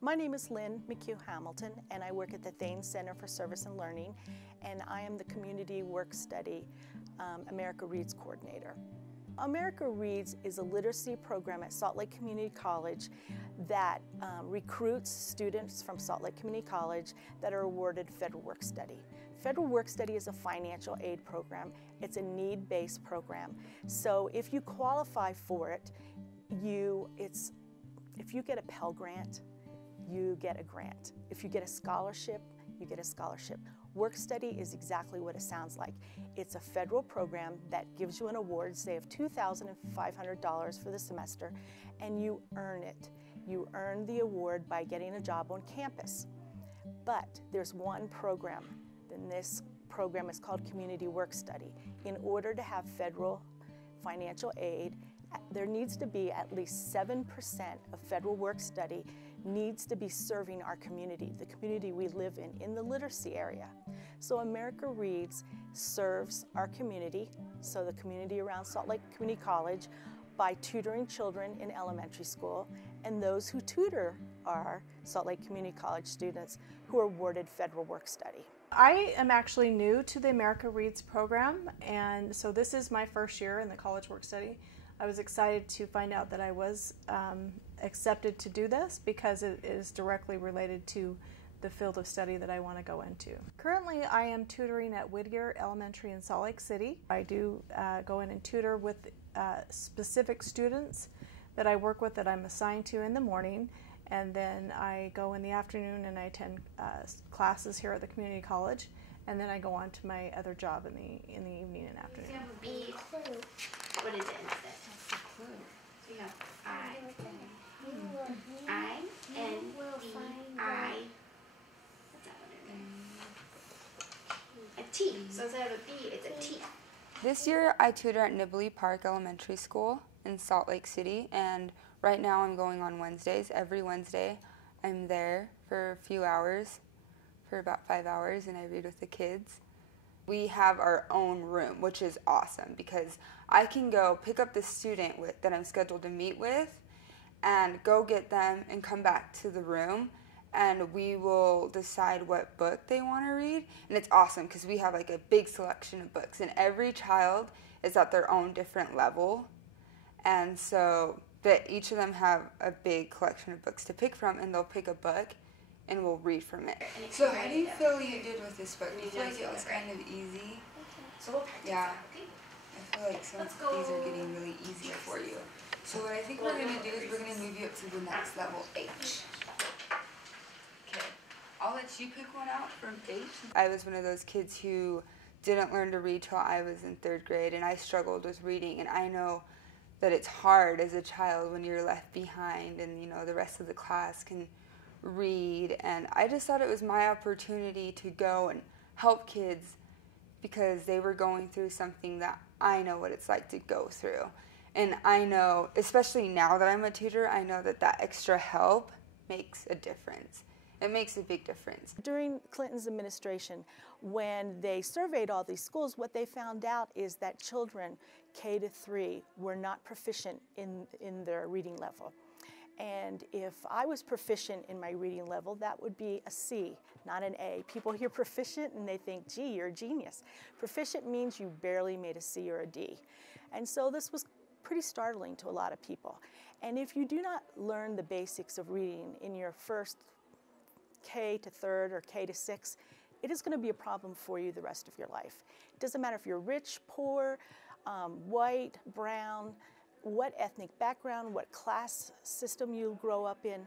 My name is Lynne McCue-Hamilton, and I work at the Thayne Center for Service and Learning, and I am the Community Work Study America Reads Coordinator. America Reads is a literacy program at Salt Lake Community College that recruits students from Salt Lake Community College that are awarded Federal Work Study. Federal Work Study is a financial aid program. It's a need-based program. So if you qualify for it, if you get a Pell Grant, you get a grant. If you get a scholarship, you get a scholarship. Work Study is exactly what it sounds like. It's a federal program that gives you an award, say of $2,500 for the semester, and you earn it. You earn the award by getting a job on campus. But there's one program, and this program is called Community Work Study. In order to have federal financial aid, there needs to be at least 7% of federal work study needs to be serving our community, the community we live in the literacy area. So America Reads serves our community, so the community around Salt Lake Community College, by tutoring children in elementary school, and those who tutor are Salt Lake Community College students who are awarded federal work study. I am actually new to the America Reads program, and so this is my first year in the college work study. I was excited to find out that I was accepted to do this because it is directly related to the field of study that I want to go into. Currently, I am tutoring at Whittier Elementary in Salt Lake City. I do go in and tutor with specific students that I work with that I'm assigned to in the morning, and then I go in the afternoon and I attend classes here at the community college, and then I go on to my other job in the evening and afternoon. So you have a B. What is it instead? That's the clue. So you have I. I-N-D-I. That's not what it is. A T. So instead of a B, it's a T. This year I tutor at Nibley Park Elementary School in Salt Lake City, and right now I'm going on Wednesdays. Every Wednesday I'm there for a few hours, for about 5 hours, and I read with the kids. We have our own room, which is awesome because I can go pick up the student that I'm scheduled to meet with and go get them and come back to the room, and we will decide what book they want to read. And it's awesome because we have like a big selection of books, and every child is at their own different level, and so that each of them have a big collection of books to pick from, and they'll pick a book and we'll read from it. So how do you feel you did with this book? Do you feel like it was kind of easy? So we'll practice Yeah. that, okay? I feel like some of these are getting really easier for you. So what I think we're going to do is we're going to move you up to the next level, H. Okay. I'll let you pick one out from H. I was one of those kids who didn't learn to read till I was in 3rd grade, and I struggled with reading, and I know that it's hard as a child when you're left behind and, you know, the rest of the class can read, and I just thought it was my opportunity to go and help kids because they were going through something that I know what it's like to go through. And I know, especially now that I'm a tutor, I know that that extra help makes a difference. It makes a big difference. During Clinton's administration, when they surveyed all these schools, what they found out is that children K to 3 were not proficient in their reading level. And if I was proficient in my reading level, that would be a C, not an A. People hear proficient and they think, gee, you're a genius. Proficient means you barely made a C or a D. And so this was pretty startling to a lot of people. And if you do not learn the basics of reading in your first K to 3rd or K to 6, it is going to be a problem for you the rest of your life. It doesn't matter if you're rich, poor, white, brown, what ethnic background, what class system you grow up in.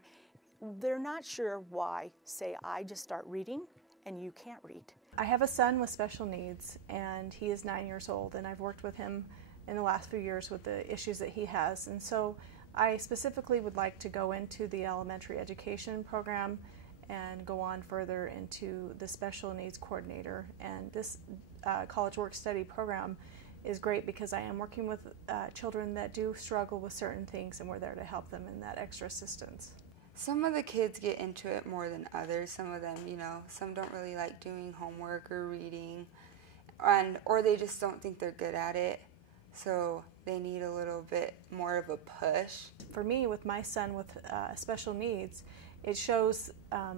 They're not sure why, say, I just start reading and you can't read. I have a son with special needs, and he is 9 years old, and I've worked with him in the last few years with the issues that he has. And so I specifically would like to go into the elementary education program and go on further into the special needs coordinator. And this college work study program is great because I am working with children that do struggle with certain things, and we're there to help them in that extra assistance. Some of the kids get into it more than others. Some of them, you know, some don't really like doing homework or reading, or they just don't think they're good at it. So they need a little bit more of a push. For me, with my son with special needs, it shows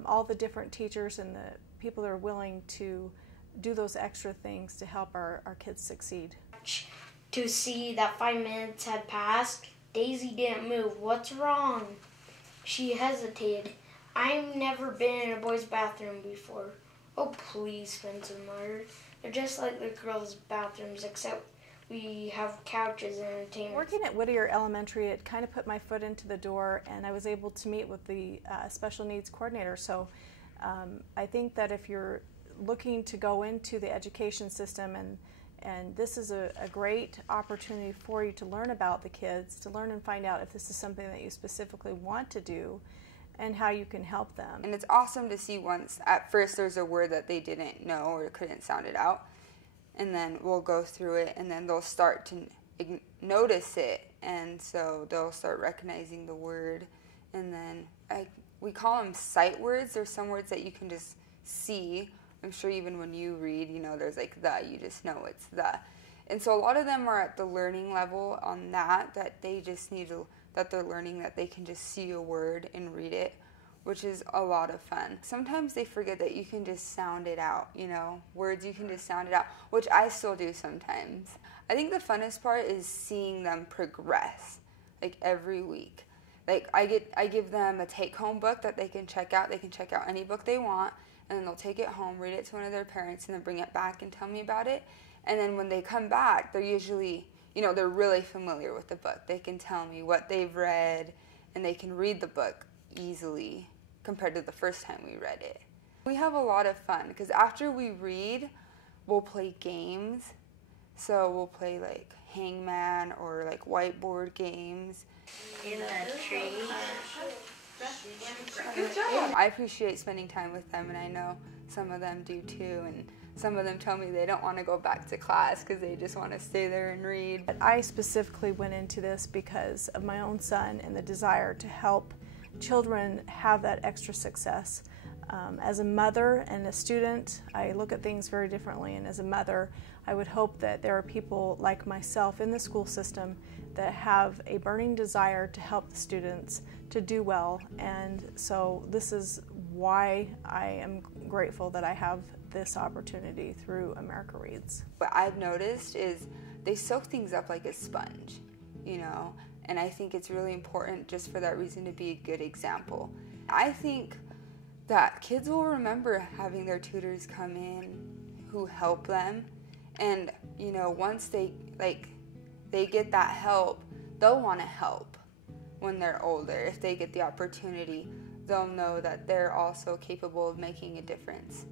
all the different teachers and the people that are willing to do those extra things to help our kids succeed. To see that 5 minutes had passed, Daisy didn't move. What's wrong? She hesitated. I've never been in a boys' bathroom before. Oh, please, Spencer muttered. They're just like the girls' bathrooms, except we have couches and entertainment. Working at Whittier Elementary, it kind of put my foot into the door, and I was able to meet with the special needs coordinator. So I think that if you're looking to go into the education system, and this is a great opportunity for you to learn about the kids, to learn and find out if this is something that you specifically want to do and how you can help them. And it's awesome to see once at first there's a word that they didn't know or couldn't sound it out, and then we'll go through it, and then they'll start to notice it, and so they'll start recognizing the word. And then we call them sight words. There's some words that you can just see. I'm sure even when you read, there's like the, you just know it's the. And so a lot of them are at the learning level on that they just need to, that they're learning that they can just see a word and read it, which is a lot of fun. Sometimes they forget that you can just sound it out, words you can just sound it out, which I still do sometimes. I think the funnest part is seeing them progress, like every week. Like I give them a take-home book that they can check out. They can check out any book they want, and then they'll take it home, read it to one of their parents, and then bring it back and tell me about it. And then when they come back, they're usually, they're really familiar with the book. They can tell me what they've read, and they can read the book easily compared to the first time we read it. We have a lot of fun because after we read, we'll play games. So we'll play like hangman or like whiteboard games. In the tree. Good job. I appreciate spending time with them, and I know some of them do too, and some of them tell me they don't want to go back to class because they just want to stay there and read. I specifically went into this because of my own son and the desire to help children have that extra success. As a mother and a student, I look at things very differently, and as a mother, I would hope that there are people like myself in the school system that have a burning desire to help the students to do well, and so this is why I am grateful that I have this opportunity through America Reads. What I've noticed is they soak things up like a sponge, and I think it's really important just for that reason to be a good example. I think that kids will remember having their tutors come in who help them, and once they get that help, they'll want to help when they're older. If they get the opportunity, they'll know that they're also capable of making a difference.